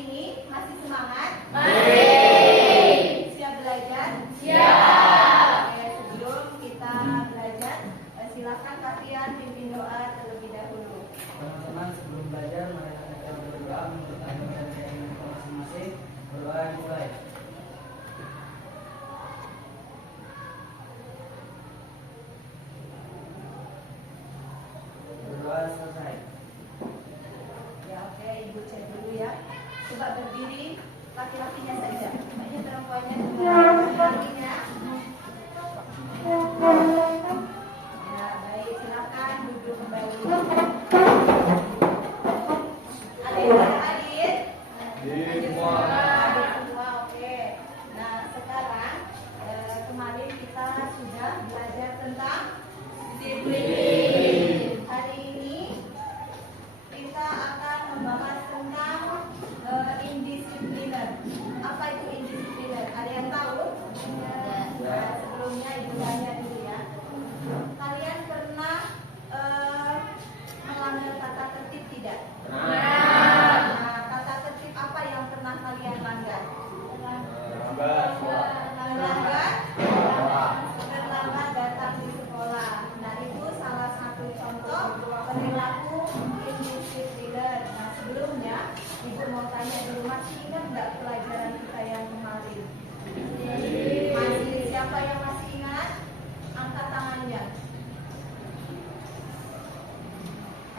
ini masih semangat? Masih. Siap belajar? Siap. Oke, sebelum kita belajar, silakan kalian pimpin doa terlebih dahulu. Teman-teman, sebelum belajar mari kita berdoa menurut agama dan keyakinan kita masing-masing. Berdoa dimulai. Berdoa selesai. Ya, oke, Ibu cek dulu ya. Coba berdiri, laki-lakinya saja. Banyak perempuannya laki-lakinya. Ya, baik, silakan duduk kembali. Ada yang hadir? Hadir semua, oke. Nah, sekarang kemarin kita sudah belajar tentang disiplin. Hari ini kita akan membahas tentang indisipliner. Apa itu indisipliner? Ada yang tahu? Nah, sebelumnya Ibu tanya dulu ya. Kalian pernah melanggar tata tertib tidak? Nah, tata tertib apa yang pernah kalian langgar? Terlambat datang di sekolah. Nah, itu salah satu contoh perilaku indisipliner. Nah, sebelumnya Ibu mau tanya dulu, masih ingat nggak pelajaran kita yang kemarin? Masih, siapa yang masih ingat? Angkat tangannya.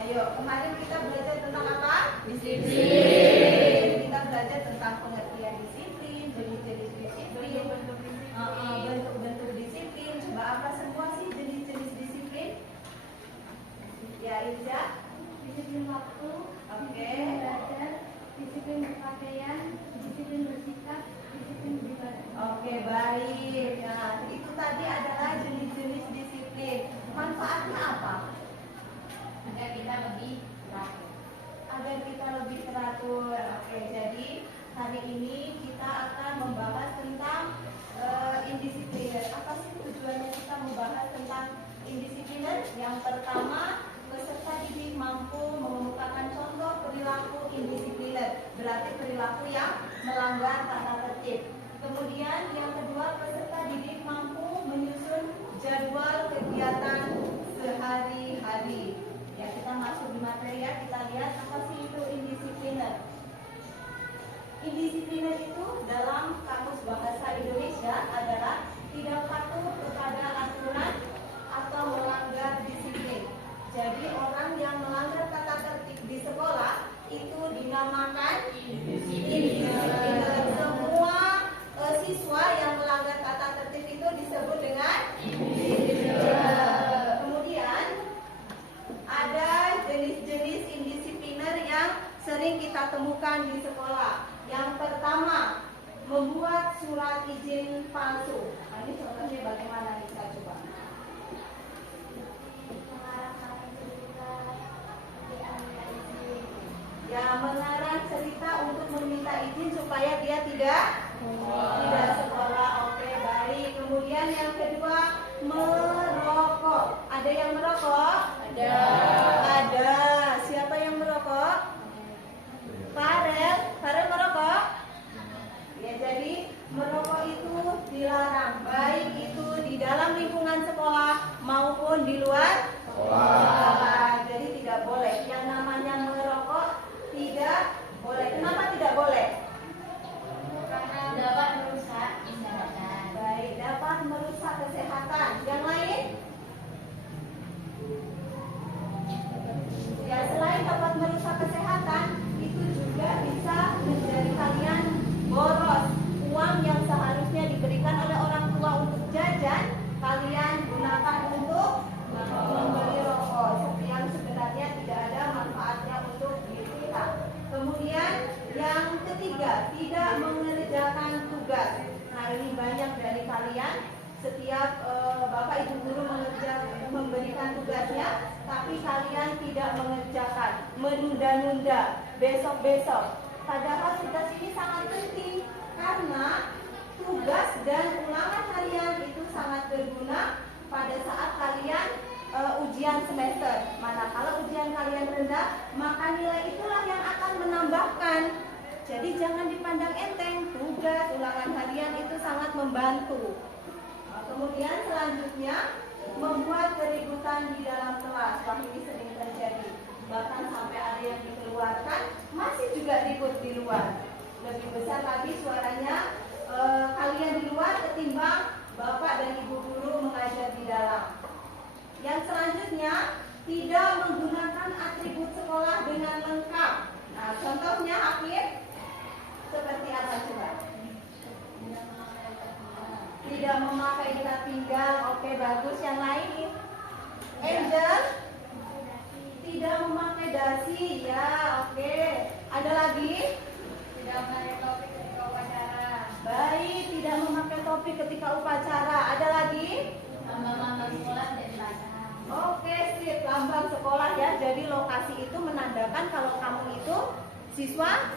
Ayo, kemarin kita belajar tentang apa? Disiplin. Kita belajar tentang pengertian disiplin, jenis-jenis disiplin, bentuk-bentuk disiplin. Coba apa semua sih jenis-jenis disiplin? Ya, Irza. Disiplin waktu, Oke. disiplin belajar, disiplin berpakaian, disiplin bersikap, disiplin beribadah. Oke, baik. Nah, itu tadi adalah jenis-jenis disiplin. Manfaatnya apa? Agar kita lebih teratur. Agar kita lebih teratur. Oke, jadi hari ini kita akan membahas tentang indisipliner. Apa sih tujuannya kita membahas tentang indisipliner? Yang pertama, peserta didik mampu mengemukakan contoh perilaku indisipliner, berarti perilaku yang melanggar tata tertib. Kemudian yang kedua, peserta didik mampu menyusun jadwal kegiatan sehari-hari. Ya, kita masuk di materi ya, kita lihat apa sih itu indisipliner. Indisipliner itu dalam kamus bahasa Indonesia adalah tidak patuh kepada aturan atau melanggar disiplin. Jadi orang yang melanggar tata tertib di sekolah itu dinamakan indisipliner. Semua siswa yang melanggar tata tertib itu disebut dengan indisipliner. Kemudian ada jenis-jenis indisipliner yang sering kita temukan di sekolah. Yang pertama, membuat surat izin palsu. Nah, ini contohnya bagaimana kita coba? Ya, mengarang cerita untuk meminta izin supaya dia tidak sekolah. Oke, baik. Kemudian yang kedua, merokok. Ada yang merokok? Ada. Siapa yang merokok? Farel merokok? Ya, jadi merokok itu dilarang, baik itu di dalam lingkungan sekolah maupun di luar sekolah. Jadi tidak boleh. Yang namanya merokok tidak boleh. Kenapa tidak boleh? Karena dapat merusak kesehatan. Baik, dapat merusak kesehatan. Yang lain? Ya, selain dapat merusak kesehatan, itu juga bisa menjadi kalian boros. Uang yang seharusnya diberikan oleh orang tua untuk jajan, kalian gunakan untuk membeli rokok, yang sebenarnya tidak ada manfaatnya untuk diri kita. Kemudian yang ketiga, tidak mengerjakan tugas. Nah, ini banyak dari kalian setiap Bapak Ibu guru memberikan tugasnya, tapi kalian tidak mengerjakan, menunda-nunda, besok-besok. Padahal tugas ini sangat penting karena tugas dan ulangan kalian itu sangat berguna pada saat kalian ujian semester. Manakala ujian kalian rendah, maka nilai itulah yang akan menambahkan. Jadi jangan dipandang enteng, tugas ulangan harian itu sangat membantu. Nah, kemudian selanjutnya membuat keributan di dalam kelas. Wah, ini sering terjadi. Bahkan sampai ada yang dikeluarkan, masih juga ribut di luar. Lebih besar lagi suaranya kalian di luar ketimbang bapak dan ibu guru mengajar di dalam. Yang selanjutnya, tidak menggunakan atribut sekolah dengan lengkap. Nah, contohnya Akif seperti apa coba? Tidak memakai ikat pinggang. Oke, bagus. Yang lain? Angel tidak memakai dasi. Ya, oke. Ada lagi? Tidak memakai topi ketika upacara. Baik, tidak memakai topi ketika upacara. Ada lagi? Lambang-lambang sekolah tidak dipasang. Oke, sip. Lambang sekolah ya. Jadi lokasi itu menandakan kalau kamu itu siswa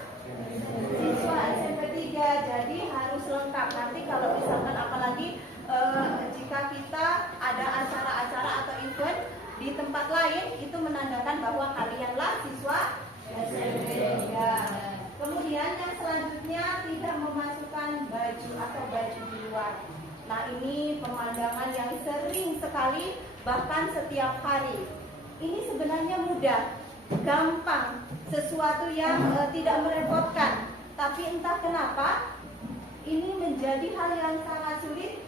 SMP 3. Jadi harus lengkap. Nanti kalau misalkan apalagi jika kita ada acara-acara atau event di tempat lain, itu menandakan bahwa kalianlah siswa SMP 3. Kemudian yang selanjutnya, tidak memasukkan baju atau baju di luar. Nah, ini pemandangan yang sering sekali, bahkan setiap hari. Ini sebenarnya mudah, gampang, sesuatu yang tidak merepotkan. Tapi entah kenapa ini menjadi hal yang sangat sulit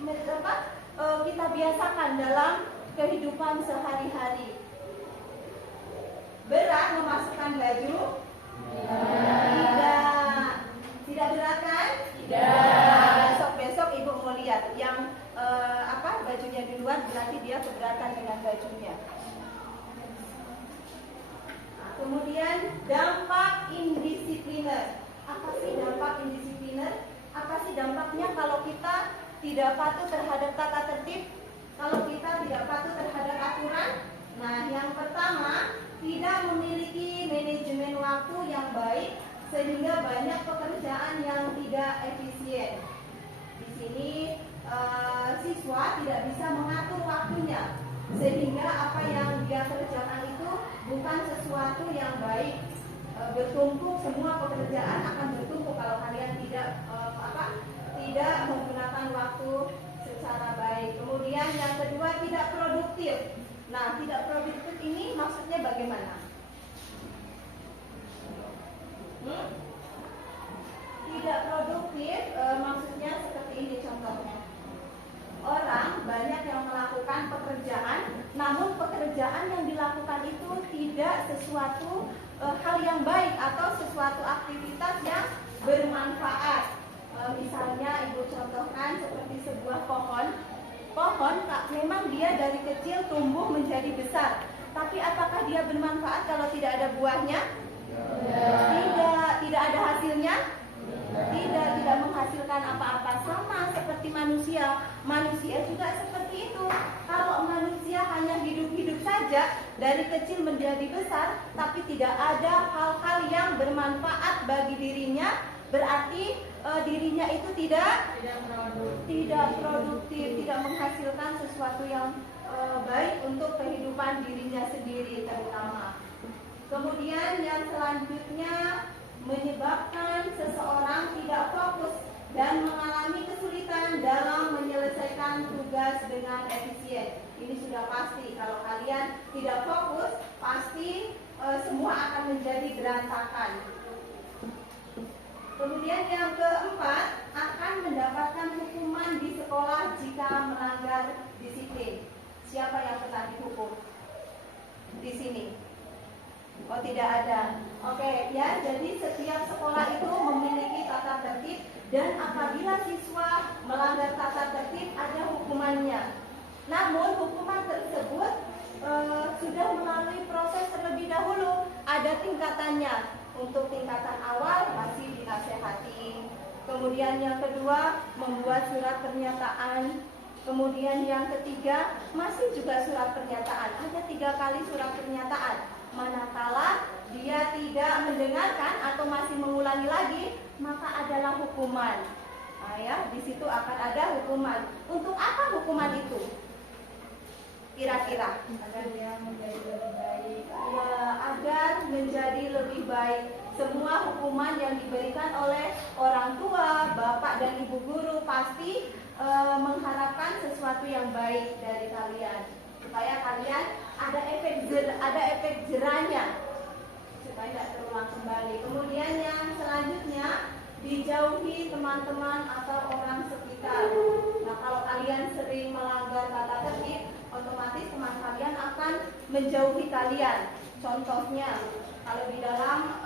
kita biasakan dalam kehidupan sehari-hari. Berat memasukkan baju? Tidak berat kan? Besok ibu mau lihat yang bajunya di luar, berarti dia keberatan dengan bajunya. Kemudian dampak indisipliner. Apa sih dampak indisipliner? Apa sih dampaknya kalau kita tidak patuh terhadap tata tertib? Kalau kita tidak patuh terhadap aturan? Nah, yang pertama, tidak memiliki manajemen waktu yang baik sehingga banyak pekerjaan yang tidak efisien. Di sini siswa tidak bisa mengatur waktunya sehingga apa yang dia kerjakan itu bukan sesuatu yang baik. Bertumpuk, semua pekerjaan akan bertumpuk kalau kalian tidak menggunakan waktu secara baik. Kemudian yang kedua, tidak produktif. Nah, tidak produktif ini maksudnya bagaimana? Tidak produktif maksudnya seperti ini contohnya. Orang banyak yang melakukan pekerjaan, namun pekerjaan yang dilakukan itu tidak sesuatu hal yang baik atau sesuatu aktivitas yang bermanfaat. Misalnya ibu contohkan seperti sebuah pohon. Pohon memang dia dari kecil tumbuh menjadi besar, tapi apakah dia bermanfaat kalau tidak ada buahnya? Tidak ada hasilnya? Tidak menghasilkan apa-apa. Sama seperti manusia juga seperti itu. Kalau manusia hanya hidup-hidup saja dari kecil menjadi besar, tapi tidak ada hal-hal yang bermanfaat bagi dirinya, berarti dirinya itu tidak produktif, tidak menghasilkan sesuatu yang baik untuk kehidupan dirinya sendiri terutama. Kemudian yang selanjutnya, menyebabkan seseorang tidak fokus dan mengalami kesulitan dalam menyelesaikan tugas dengan efisien. Ini sudah pasti, kalau kalian tidak fokus, pasti semua akan menjadi berantakan. Kemudian yang keempat, akan mendapatkan hukuman di sekolah jika melanggar disiplin. Siapa yang pernah dihukum di sini? Oh, tidak ada. Oke, ya, jadi setiap sekolah itu memiliki tata tertib, dan apabila siswa melanggar tata tertib ada hukumannya. Namun hukuman tersebut sudah melalui proses terlebih dahulu, ada tingkatannya. Untuk tingkatan awal masih dinasehati. Kemudian yang kedua, membuat surat pernyataan. Kemudian yang ketiga, masih juga surat pernyataan. Ada 3 kali surat pernyataan. Manakala dia tidak mendengarkan atau masih mengulangi lagi, maka adalah hukuman. Nah, ya, di situ akan ada hukuman. Untuk apa hukuman itu? Kira-kira Agar dia menjadi lebih baik. ya, agar menjadi lebih baik. Semua hukuman yang diberikan orang tua, bapak dan ibu guru pasti mengharapkan sesuatu yang baik dari kalian, supaya kalian ada efek jerahnya, supaya tidak terulang kembali. Kemudian yang selanjutnya, dijauhi teman-teman atau orang sekitar. Nah, kalau kalian sering melanggar tata tertib, otomatis teman kalian akan menjauhi kalian. Contohnya, kalau di dalam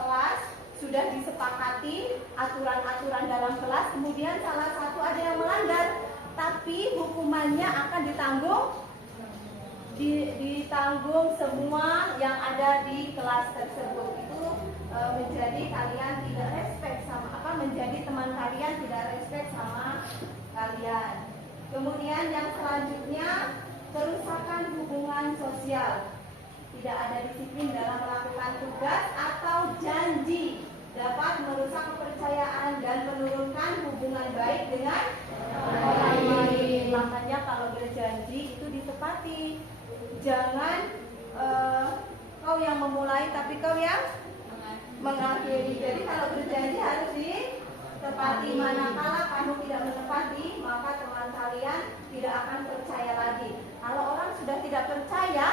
kelas sudah disepakati aturan-aturan dalam kelas, kemudian salah satu ada yang melanggar, tapi hukumannya akan ditanggung semua yang ada di kelas tersebut. Itu menjadi kalian tidak respect sama menjadi teman kalian tidak respect sama kalian. Kemudian yang selanjutnya, kerusakan hubungan sosial. Tidak ada disiplin dalam melakukan tugas atau janji dapat merusak kepercayaan dan menurunkan hubungan baik dengan orang lain. Makanya kalau berjanji itu ditepati. Jangan kau yang memulai tapi kau yang mengakhiri. Jadi kalau berjanji harus ditepati. Manakala kamu tidak menepati, maka teman kalian tidak akan percaya lagi. Kalau orang sudah tidak percaya,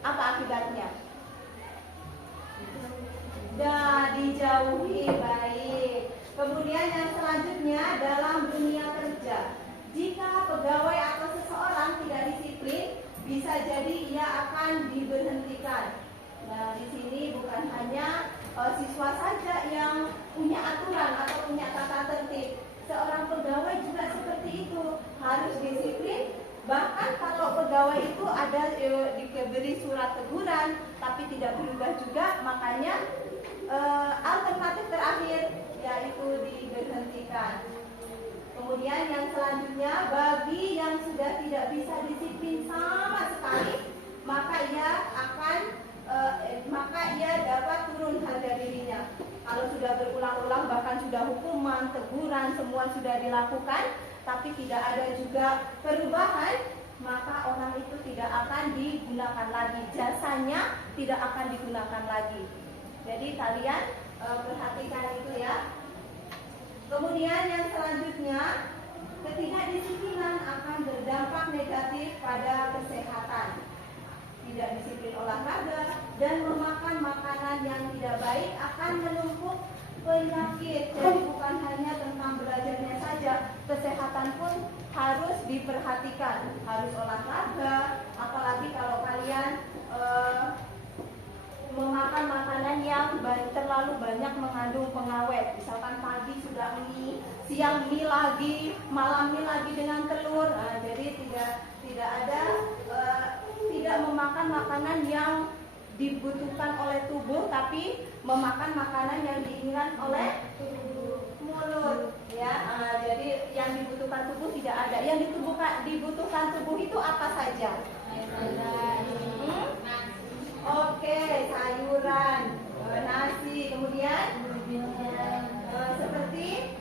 apa akibatnya? Dan dijauhi baik. Kemudian yang selanjutnya, dalam dunia kerja, jika pegawai atau seseorang tidak disiplin, bisa jadi ia akan diberhentikan. Nah, di sini bukan hanya siswa saja yang punya aturan atau punya tata tertib. Seorang pegawai juga seperti itu, harus disiplin. Bahkan kalau pegawai itu ada diberi surat teguran tapi tidak berubah juga, makanya alternatif terakhir yaitu diberhentikan. Kemudian yang selanjutnya, bagi yang sudah tidak bisa disiplin sama sekali, maka ia dapat turun harga dirinya. Kalau sudah berulang-ulang, bahkan sudah hukuman, teguran, semua sudah dilakukan, tapi tidak ada juga perubahan, maka orang itu tidak akan digunakan lagi, jasanya tidak akan digunakan lagi. Jadi kalian perhatikan itu ya. Kemudian yang selanjutnya, ketidakdisiplinan akan berdampak negatif pada kesehatan. Tidak disiplin olahraga dan memakan makanan yang tidak baik akan menumpuk penyakit. Jadi bukan hanya tentang belajarnya saja, kesehatan pun harus diperhatikan. Harus olahraga, apalagi kalau kalian memakan makanan yang terlalu banyak mengandung pengawet. Misalkan pagi sudah mie, siang mie lagi, malam mie lagi dengan telur. Nah, jadi tidak memakan makanan yang dibutuhkan oleh tubuh, tapi memakan makanan yang diinginkan oleh mulut. Ya, jadi yang dibutuhkan tubuh tidak ada. Yang dibutuhkan tubuh itu apa saja? Oke, sayuran, nasi, kemudian seperti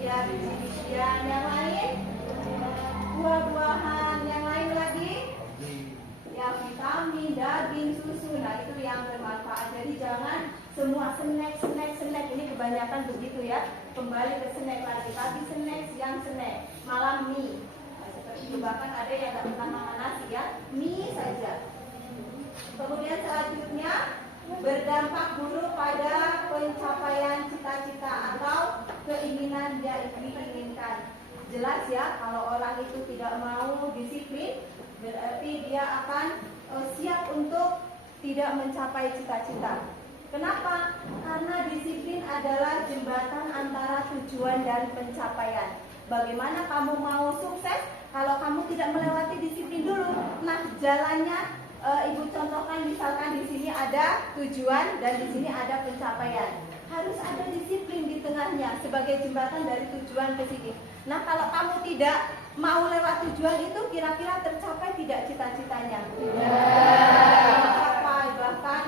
ya biji-bijian, yang lain buah-buahan, yang lain lagi ya vitamin, daging, susu. Nah, itu yang bermanfaat. Jadi jangan semua snack ini kebanyakan begitu ya. Kembali ke snack lagi, pagi snack, siang snack, malam mie. Nah, seperti itu, bahkan ada yang nggak pernah makan nasi ya, mie saja. Kemudian selanjutnya, berdampak buruk pada pencapaian cita-cita atau keinginan yang diinginkan. Jelas ya, kalau orang itu tidak mau disiplin, berarti dia akan siap untuk tidak mencapai cita-cita. Kenapa? Karena disiplin adalah jembatan antara tujuan dan pencapaian. Bagaimana kamu mau sukses kalau kamu tidak melewati disiplin dulu? Nah, jalannya Ibu contohkan, misalkan di sini ada tujuan dan di sini ada pencapaian. Harus ada disiplin di tengahnya sebagai jembatan dari tujuan ke sini. Nah, kalau kamu tidak mau lewat tujuan itu, kira-kira tercapai tidak cita-citanya? Tercapai. Bahkan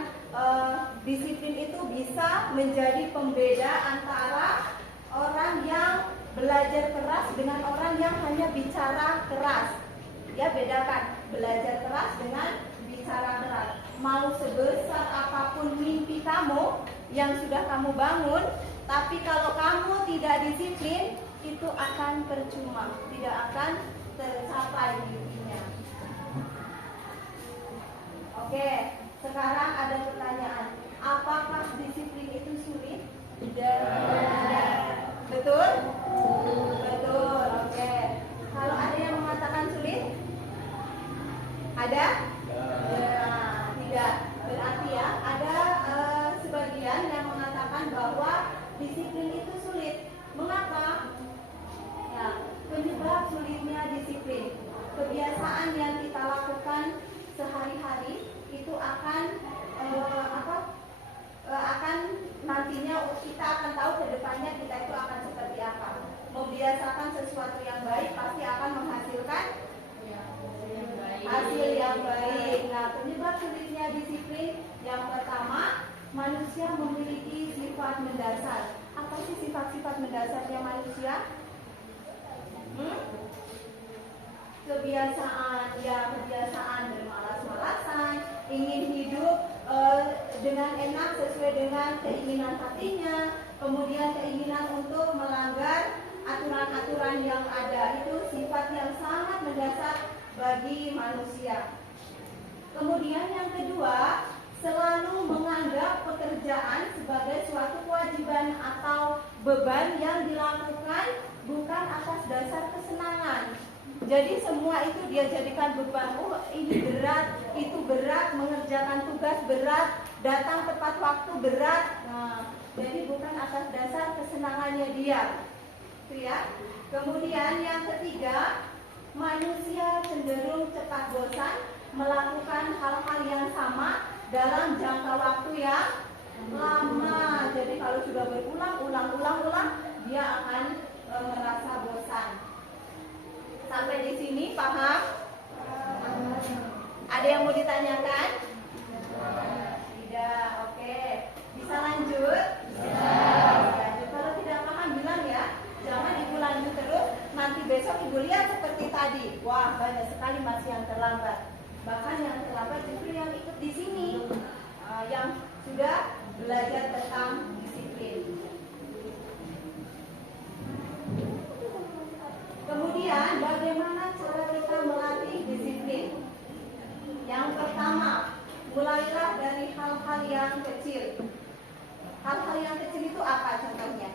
disiplin itu bisa menjadi pembeda antara orang yang belajar keras dengan orang yang hanya bicara keras. Ya, bedakan belajar keras dengan bicara keras. Mau sebesar apapun mimpi kamu, yang sudah kamu bangun, tapi kalau kamu tidak disiplin, itu akan percuma, tidak akan tercapai mimpinya. Oke, sekarang ada pertanyaan. Apakah disiplin itu sulit? Tidak. Betul? Betul. Oke. Kalau ada yang mengatakan sulit? Ada? Tidak. Berarti ya, ada sebagian yang mengatakan bahwa disiplin itu sulit. Mengapa? Ya, penyebab sulitnya disiplin. Kebiasaan yang kita lakukan sehari-hari itu akan akan nantinya kita akan tahu ke depannya kita itu akan seperti apa. Membiasakan sesuatu yang baik pasti akan menghasilkan hasil yang baik. Nah, penyebab sulitnya disiplin yang pertama, manusia memiliki sifat mendasar. Apa sih sifat-sifat mendasarnya manusia? Kebiasaan bermalas-malasan, ingin hidup dengan enak sesuai dengan keinginan hatinya, kemudian keinginan untuk melanggar aturan-aturan yang ada. Itu sifat yang sangat mendasar bagi manusia. Kemudian yang kedua, selalu menganggap pekerjaan sebagai suatu kewajiban atau beban yang dilakukan bukan atas dasar kesenangan. Jadi semua itu dia jadikan beban. Oh, ini berat, itu berat, mengerjakan tugas berat, datang tepat waktu berat. Nah, jadi bukan atas dasar kesenangannya dia. Itu ya. Kemudian yang ketiga, manusia cenderung cepat bosan melakukan hal-hal yang sama dalam jangka waktu yang lama. Jadi kalau sudah berulang, dia akan merasa bosan. Sampai di sini paham? Ada yang mau ditanyakan? Tidak. Oke. Bisa lanjut? Ya, kalau tidak paham bilang ya. Jangan ibu lanjut terus. Nanti besok ibu lihat seperti tadi. Wah, banyak sekali masih yang terlambat. Bahkan yang terlambat justru yang ikut di sini, yang sudah belajar tentang disiplin. Kemudian bagaimana cara kita melatih disiplin? Yang pertama, mulailah dari hal-hal yang kecil. Hal-hal yang kecil itu apa contohnya?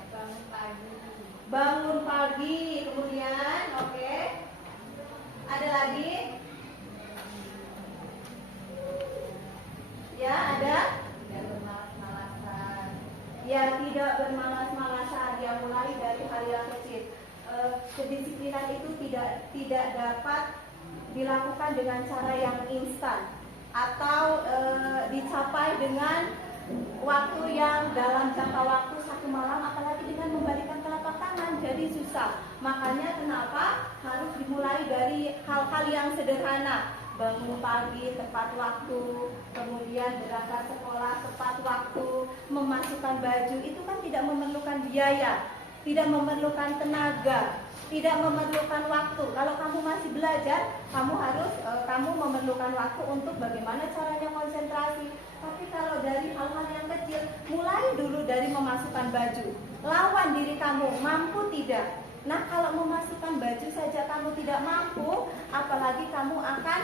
Bangun pagi, kemudian oke. Ada lagi? Ya, ada? Tidak bermalas-malasan. Ya, tidak bermalas-malasan. Ya, mulai dari hal yang kecil. Kedisiplinan itu tidak dapat dilakukan dengan cara yang instan atau dicapai dengan waktu yang dalam jangka waktu satu malam, apalagi dengan membalikan telapak tangan, jadi susah. Makanya kenapa harus dimulai dari hal-hal yang sederhana. Bangun pagi tepat waktu, kemudian berangkat sekolah tepat waktu, memasukkan baju, itu kan tidak memerlukan biaya, tidak memerlukan tenaga, tidak memerlukan waktu. Kalau kamu masih belajar, kamu memerlukan waktu untuk bagaimana caranya konsentrasi. Tapi kalau dari hal-hal yang kecil, mulai dulu dari memasukkan baju. Lawan diri kamu, mampu tidak? Nah, kalau memasukkan baju saja kamu tidak mampu, apalagi kamu akan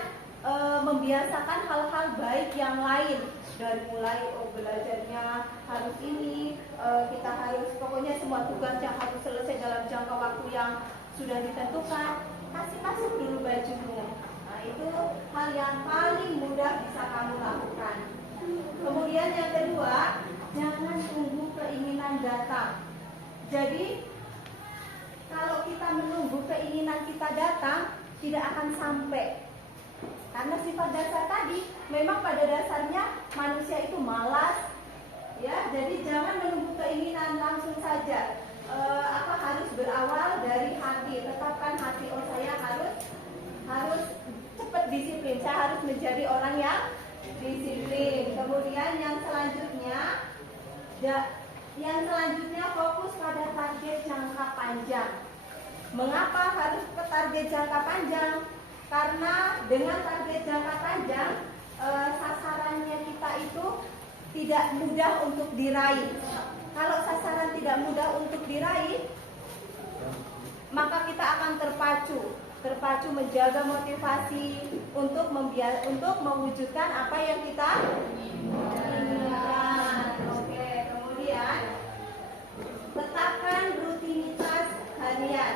membiasakan hal-hal baik yang lain. Dari mulai belajarnya harus ini, kita harus pokoknya semua tugas yang harus selesai dalam jangka waktu yang sudah ditentukan. Kasih masuk dulu bajumu. Nah, itu hal yang paling mudah bisa kamu lakukan. Kemudian yang kedua, jangan tunggu keinginan datang. Jadi kalau kita menunggu keinginan kita datang, tidak akan sampai. Karena sifat dasar tadi, memang pada dasarnya manusia itu malas, ya. Jadi jangan menunggu keinginan langsung saja. Harus berawal dari hati. Tetapkan hati. Oh, saya harus cepat disiplin. Saya harus menjadi orang yang disiplin. Kemudian yang selanjutnya fokus pada target jangka panjang. Mengapa harus ke target jangka panjang? Karena dengan target jangka panjang, sasarannya kita itu tidak mudah untuk diraih. Kalau sasaran tidak mudah untuk diraih, maka kita akan terpacu menjaga motivasi untuk mewujudkan apa yang kita inginkan. Oke, kemudian tetapkan rutinitas harian.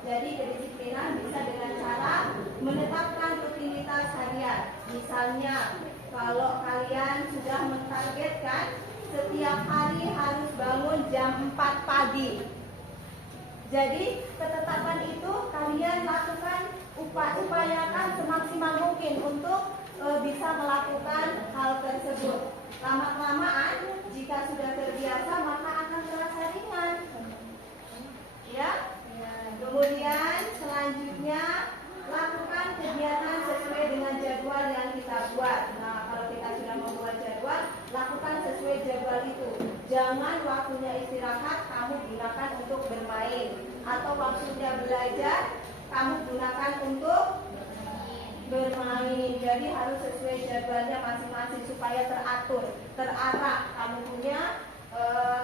Jadi kedisiplinan bisa dengan cara menetapkan rutinitas harian. Misalnya, kalau kalian sudah mentargetkan setiap hari harus bangun jam 4 pagi. Jadi ketetapan itu kalian lakukan, upayakan semaksimal mungkin untuk bisa melakukan hal tersebut. Lama-kelamaan jika sudah terbiasa maka akan terasa ringan. Ya. Kemudian selanjutnya lakukan kegiatan sesuai dengan jadwal yang kita buat. Nah, kalau kita sudah membuat jadwal, lakukan sesuai jadwal itu. Jangan waktunya istirahat kamu gunakan untuk bermain, atau waktunya belajar kamu gunakan untuk bermain. Jadi harus sesuai jadwalnya masing-masing supaya teratur, terarah kamu punya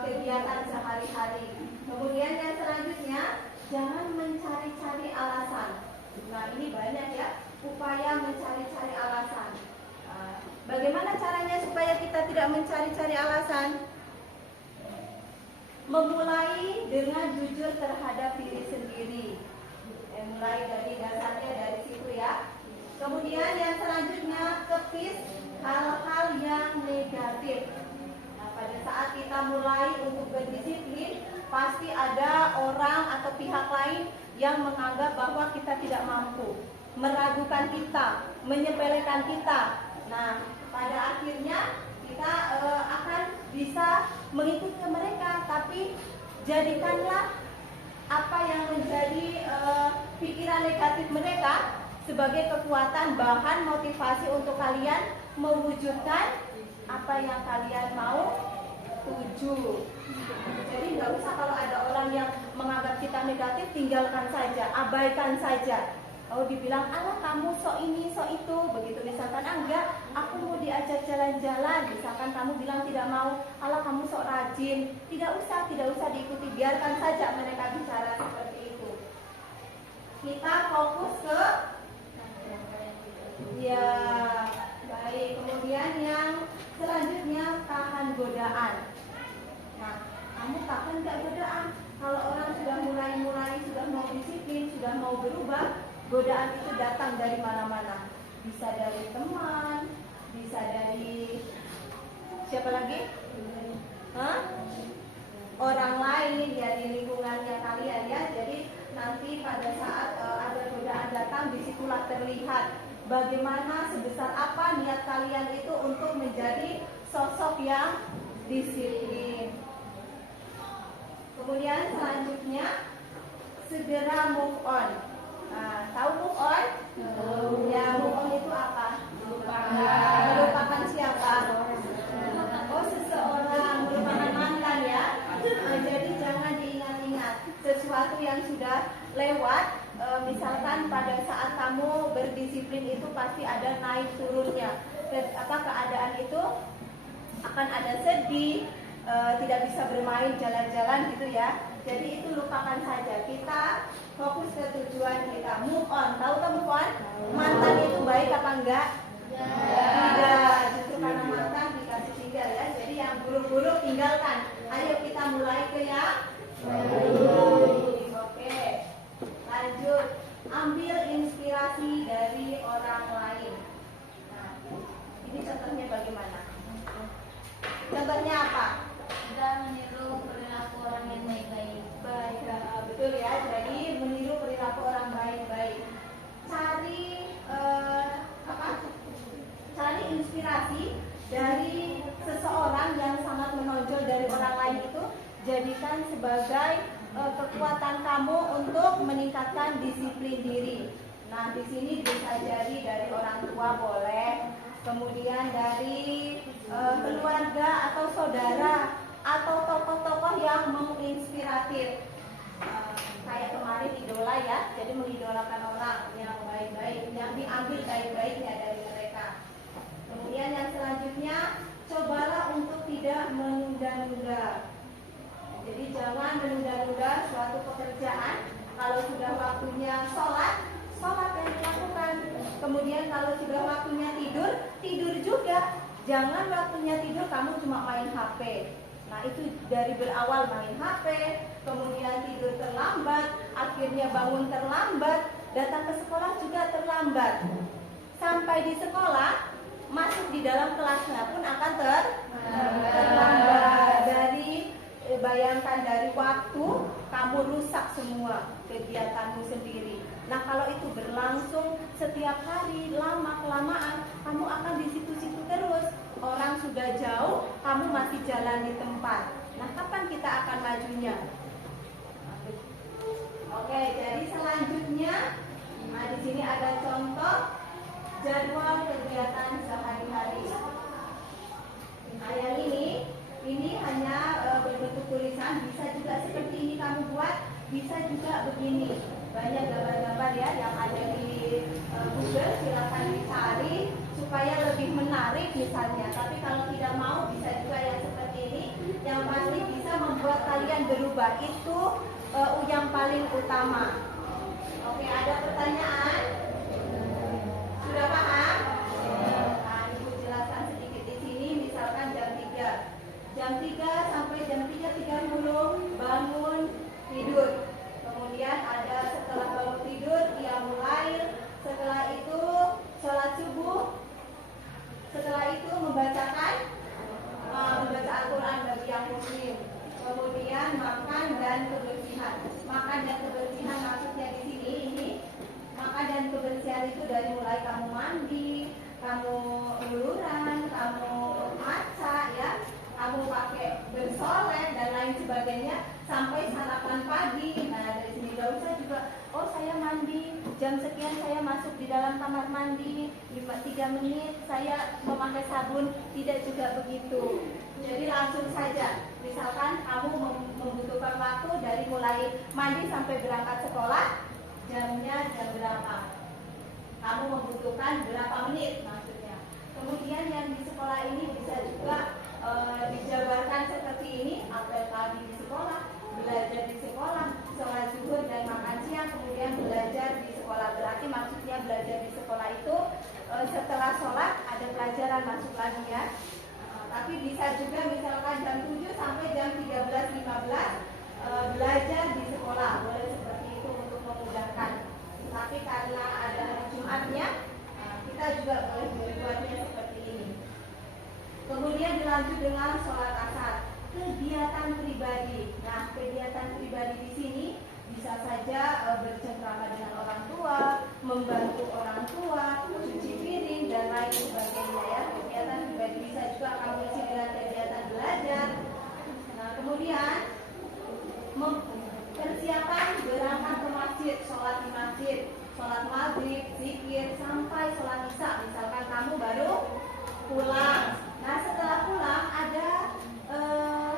kegiatan sehari-hari. Kemudian yang selanjutnya, jangan mencari-cari alasan. Nah, ini banyak ya, upaya mencari-cari alasan. Bagaimana caranya supaya kita tidak mencari-cari alasan? Memulai dengan jujur terhadap diri sendiri. Mulai dari dasarnya dari situ ya. Kemudian yang selanjutnya, kepis hal-hal yang negatif. Nah, pada saat kita mulai untuk berdisiplin, pasti ada orang atau pihak lain yang menganggap bahwa kita tidak mampu, meragukan kita, menyepelekan kita. Nah, pada akhirnya kita akan bisa mengikuti mereka, tapi jadikanlah apa yang menjadi pikiran negatif mereka sebagai kekuatan, bahan motivasi untuk kalian mewujudkan apa yang kalian mau tuju. Jadi nggak usah kalau ada orang yang menganggap kita negatif, tinggalkan saja, abaikan saja. Kalau dibilang, alah kamu sok ini, sok itu, begitu misalkan, enggak, aku mau diajak jalan-jalan, misalkan kamu bilang tidak mau, alah kamu sok rajin, tidak usah diikuti, biarkan saja mereka bicara seperti itu. Kita fokus ke, ya, baik. Kemudian yang selanjutnya, tahan godaan. Nah, kamu tahan nggak godaan? Kalau orang sudah mulai, sudah mau disiplin, sudah mau berubah, godaan itu datang dari mana-mana. Bisa dari teman, bisa dari siapa lagi? Orang lain ya, di lingkungannya kalian ya. Jadi nanti pada saat ada godaan datang, disitulah terlihat bagaimana sebesar apa niat kalian itu untuk menjadi sosok yang disiplin. Kemudian selanjutnya, segera move on. Nah, tahu move on? Ya, move on itu apa? Melupakan siapa? Oh, seseorang, melupakan mantan ya. Jadi jangan diingat-ingat sesuatu yang sudah lewat. Misalkan pada saat kamu berdisiplin itu pasti ada naik turunnya. Keadaan itu akan ada sedih, tidak bisa bermain jalan-jalan gitu ya. Jadi itu lupakan saja. Kita fokus ke tujuan kita. Move on. Tahu kan move on? Mantan itu baik apa enggak? Tidak. Justru karena mantan dikasih tinggal ya. Jadi yang buruk-buruk tinggalkan. Ayo kita mulai ke yang baik. Oke. Lanjut. Ambil inspirasi dari orang lain. Nah, ini contohnya bagaimana? Contohnya apa? Kita meniru perilaku orang yang baik-baik. Baik, betul ya. Jadi meniru perilaku orang baik-baik. Cari inspirasi dari seseorang yang sangat menonjol dari orang lain itu, jadikan sebagai kekuatan kamu untuk meningkatkan disiplin diri. Nah, di sini bisa jadi dari orang tua boleh, kemudian dari keluarga atau saudara, atau tokoh-tokoh yang menginspiratif. Kayak kemarin idola ya, jadi mengidolakan orang yang baik-baik, yang diambil baik-baiknya dari mereka. Kemudian yang selanjutnya, cobalah untuk tidak menunda-nunda. Jadi jangan menunda-nunda suatu pekerjaan. Kalau sudah waktunya sholat, sholat yang dilakukan. Kemudian kalau sudah waktunya tidur, tidur juga. Jangan waktunya tidur kamu cuma main HP. Nah itu dari berawal main HP, kemudian tidur terlambat, akhirnya bangun terlambat, datang ke sekolah juga terlambat. Sampai di sekolah, masuk di dalam kelasnya pun akan terlambat. Bayangkan dari waktu kamu rusak semua kegiatanmu sendiri. Nah kalau itu berlangsung setiap hari, lama-kelamaan kamu akan di situ-situ terus. Orang sudah jauh, kamu masih jalan di tempat. Nah kapan kita akan majunya? Oke, jadi selanjutnya, nah di sini ada contoh jadwal kegiatan sehari-hari. Nah yang ini hanya berbentuk tulisan, bisa juga seperti ini kamu buat, bisa juga begini. Banyak gambar-gambar ya yang ada di Google, silakan dicari supaya lebih menarik misalnya. Tapi kalau tidak mau, bisa juga yang seperti ini. Yang pasti bisa membuat kalian berubah, itu yang paling utama. Oke, ada pertanyaan? Sudah paham? Nah, Ibu jelaskan sedikit di sini. Misalkan jam 3. Jam 3 sampai jam 3.30 bangun tidur. Kemudian ada setelah bangun tidur qiyamul lail. Setelah itu sholat subuh. Setelah itu membaca Al-Quran bagi yang muslim. Kemudian makan dan kebersihan. Makan dan kebersihan maksudnya di sini ini. Makan dan kebersihan itu dari mulai kamu mandi, kamu luluran, kamu maca ya, kamu pakai bersolek dan lain sebagainya sampai sarapan pagi. Nah dari sini gak usah juga, oh saya mandi jam sekian, saya masuk di dalam kamar mandi 3 menit saya memakai sabun, tidak juga begitu. Jadi langsung saja, misalkan kamu membutuhkan waktu dari mulai mandi sampai berangkat sekolah, jamnya jam berapa, kamu membutuhkan berapa menit maksudnya. Kemudian yang di sekolah ini bisa juga dijabarkan seperti ini, apel pagi di sekolah, belajar di sekolah, sholat zuhur dan makan siang, kemudian belajar di sekolah. Berarti maksudnya belajar di sekolah itu setelah sholat ada pelajaran masuk lagi ya. Tapi bisa juga misalkan jam 7 sampai jam 13.15 belajar di sekolah, boleh seperti itu untuk memudahkan. Tapi karena ada hari Jumatnya, kita juga boleh membuatnya seperti ini. Kemudian dilanjut dengan sholat asar, kegiatan pribadi. Nah, kegiatan pribadi di sini bisa saja bercengkrama dengan orang tua, membantu orang tua, cuci piring dan lain sebagainya ya. Kegiatan pribadi bisa juga kamu isi dengan kegiatan belajar. Nah, kemudian persiapan berangkat ke masjid, sholat di masjid, sholat maghrib, zikir sampai sholat isya. Misalkan kamu baru pulang. Nah setelah pulang ada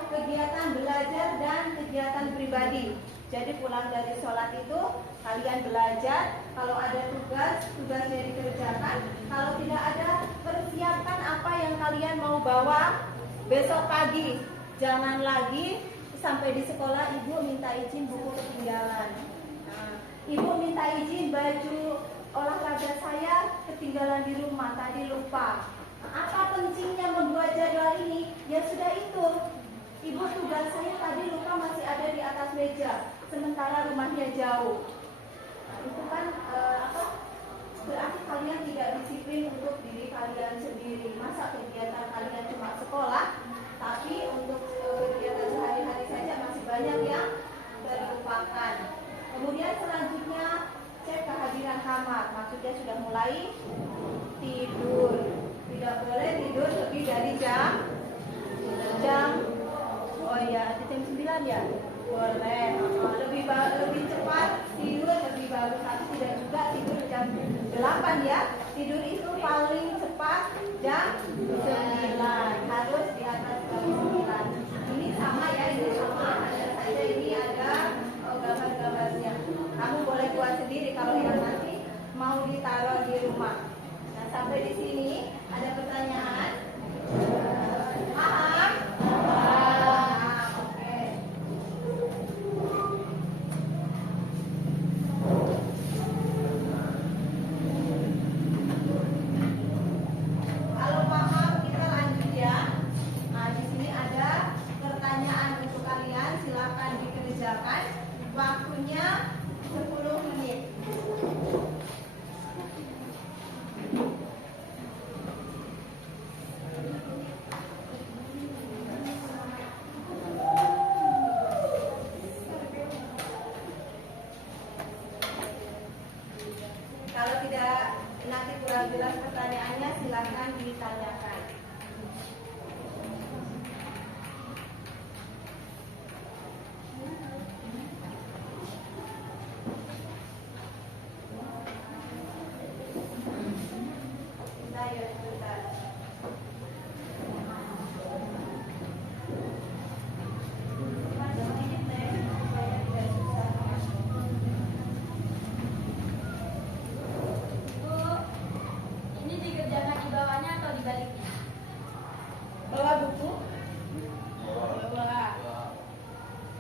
kegiatan belajar dan kegiatan pribadi. Jadi pulang dari sholat itu kalian belajar. Kalau ada tugasnya dikerjakan. Kalau tidak ada, persiapkan apa yang kalian mau bawa besok pagi. Jangan lagi sampai di sekolah ibu minta izin buku ketinggalan. Nah, ibu minta izin baju olahraga saya ketinggalan di rumah, tadi lupa. Apa pentingnya membuat jadwal ini? Ya sudah itu. Ibu tugas saya tadi lupa masih ada di atas meja, sementara rumahnya jauh. Nah, itu kan berarti kalian tidak disiplin untuk diri kalian sendiri. Masa kegiatan kalian cuma sekolah, tapi untuk kegiatan sehari-hari saja masih banyak yang terlupakan. Kemudian selanjutnya cek kehadiran kamar. Maksudnya sudah mulai tidur. Tidak boleh tidur lebih dari jam oh ya, jam 9 ya? Boleh. Lebih cepat tidur lebih bagus, tapi tidak juga tidur jam 8 ya. Tidur itu paling cepat jam 9. Harus di atas jam 9. Ini sama ya, ini sama. Hanya saja ini ada gambar-gambarnya. Kamu boleh buat sendiri kalau yang nanti mau ditaruh di rumah. Nah, sampai di sini ada pertanyaan? Paham?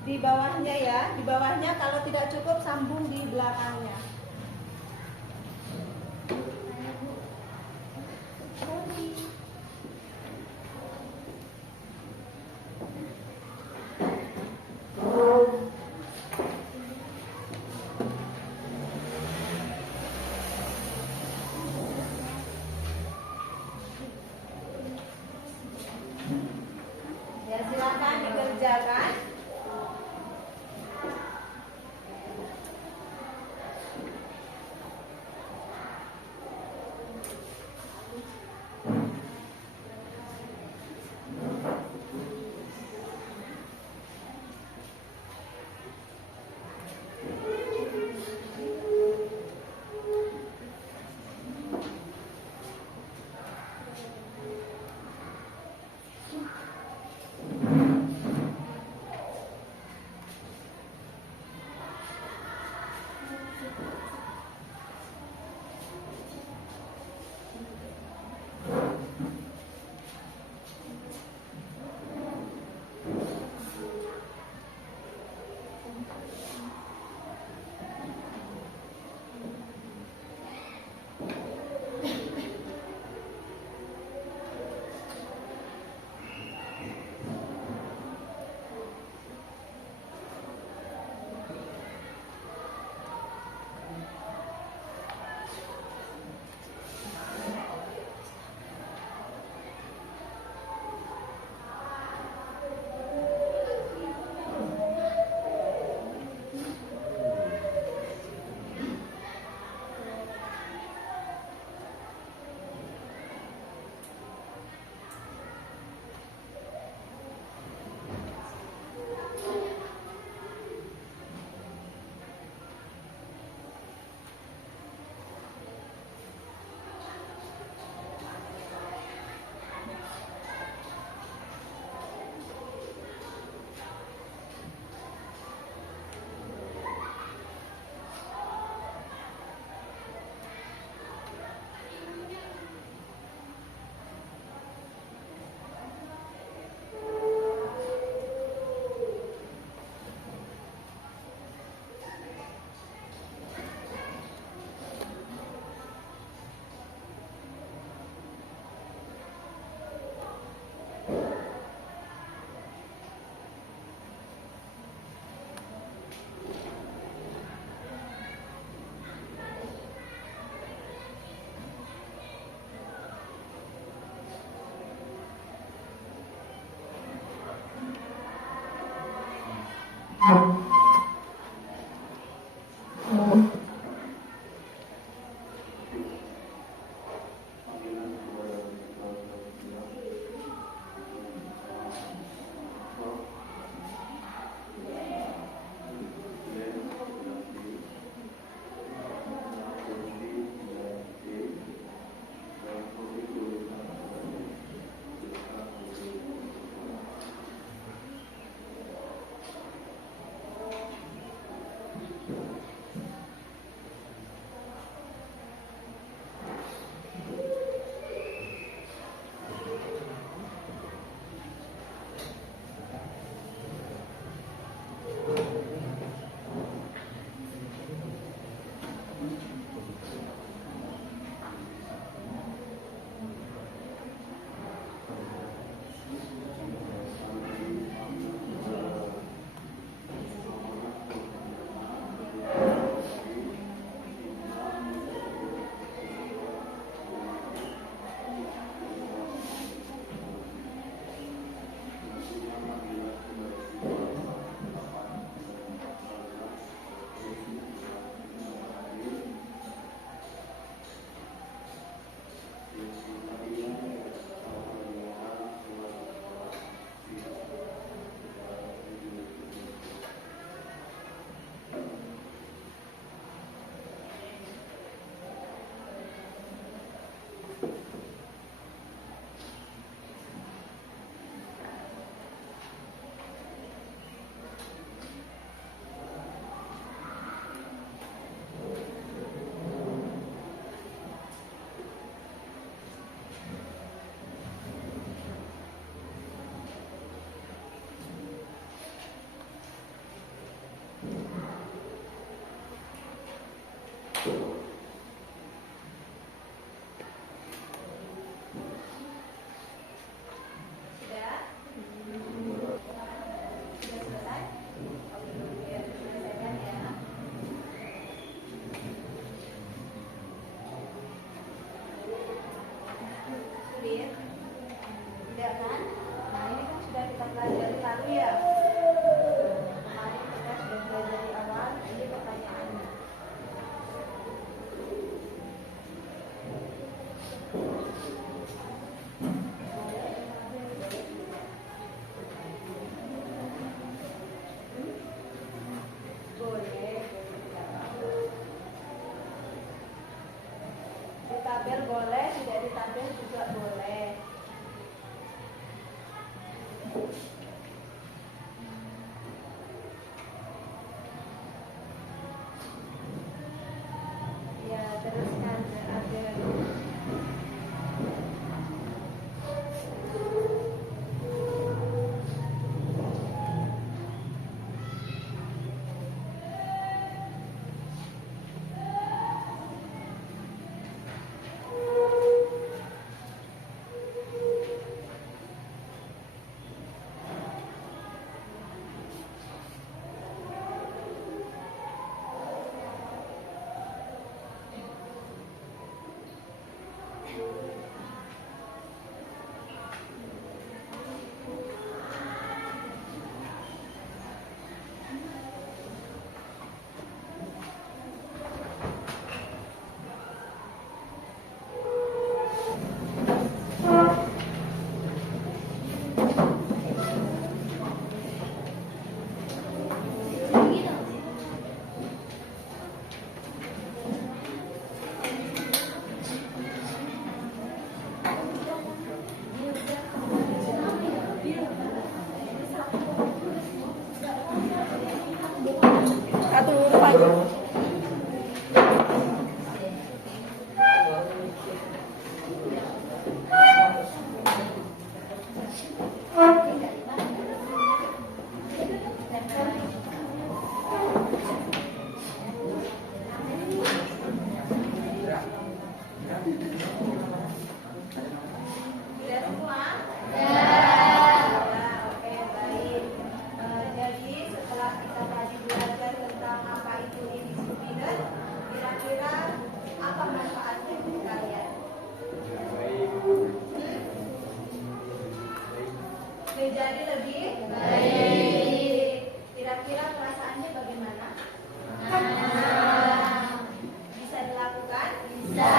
di bawahnya ya, di bawahnya. Kalau tidak cukup sambung di belakangnya. Ya, silakan dikerjakan. Satu huruf aja. Sudah semua? Oke, baik. Jadi setelah kita tadi belajar tentang apa itu indisipliner, kira-kira apa manfaatnya untuk kalian? Menjadi lebih baik. Kira-kira perasaannya bagaimana? Bisa dilakukan? Bisa.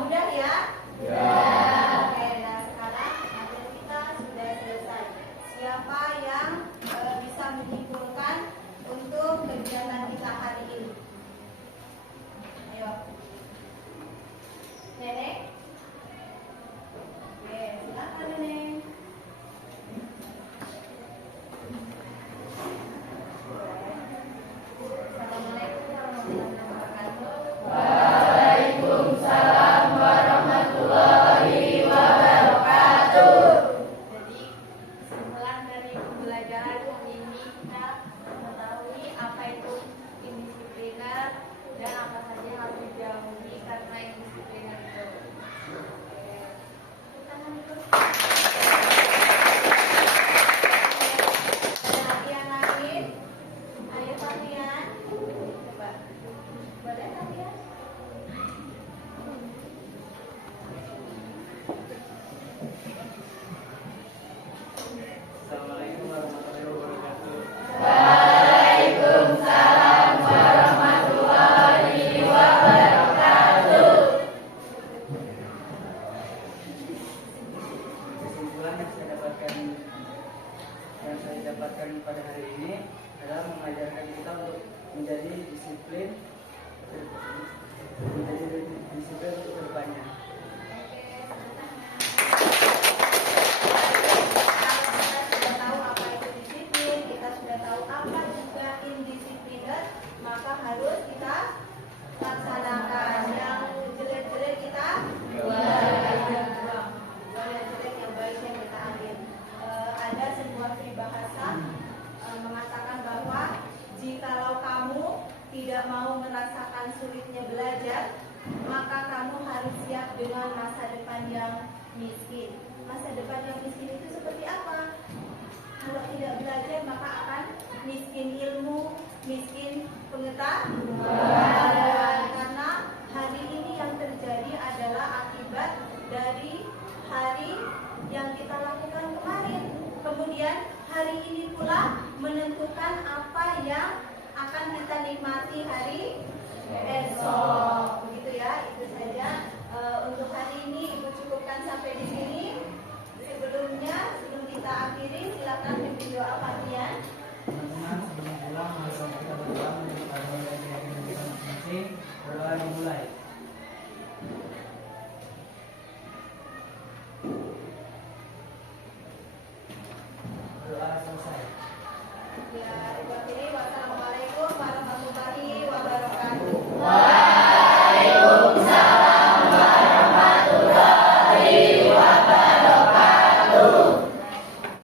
Mudah ya? Oke, nah sekarang materi kita sudah selesai. Siapa yang bisa menyimpulkan untuk kegiatan kita hari ini? Ayo. Nenek? Oke, silakan Nenek. Assalamualaikum warahmatullahi wabarakatuh. Jadi kesimpulan dari pembelajaran hari ini kita mengetahui apa itu indisipliner dan apa saja yang harus dijauhi karena indisipliner itu. Oke. Tangan itu. Ada latihan lain? Ayo latihan. Coba. Boleh latihan? Assalamualaikum warahmatullahi wabarakatuh. Kesimpulan yang saya dapatkan pada hari ini adalah mengajarkan kita untuk menjadi disiplin untuk kedepannya. Kita sudah tahu apa itu disiplin, kita sudah tahu apa juga indisipliner, maka harus kita laksanakan. Yang jelek-jelek kita buang. Yang jelek yang baiknya kita ambil. Ada sebuah peribahasa mengatakan bahwa jikalau kamu tidak mau merasakan sulitnya belajar, maka kamu harus siap dengan masa depan yang miskin. Masa depan yang miskin itu seperti apa? Kalau tidak belajar maka akan miskin ilmu, miskin pengetahuan. Karena hari ini yang terjadi adalah akibat dari hari yang kita lakukan kemarin. Kemudian hari ini pula menentukan apa yang akan kita nikmati hari esok.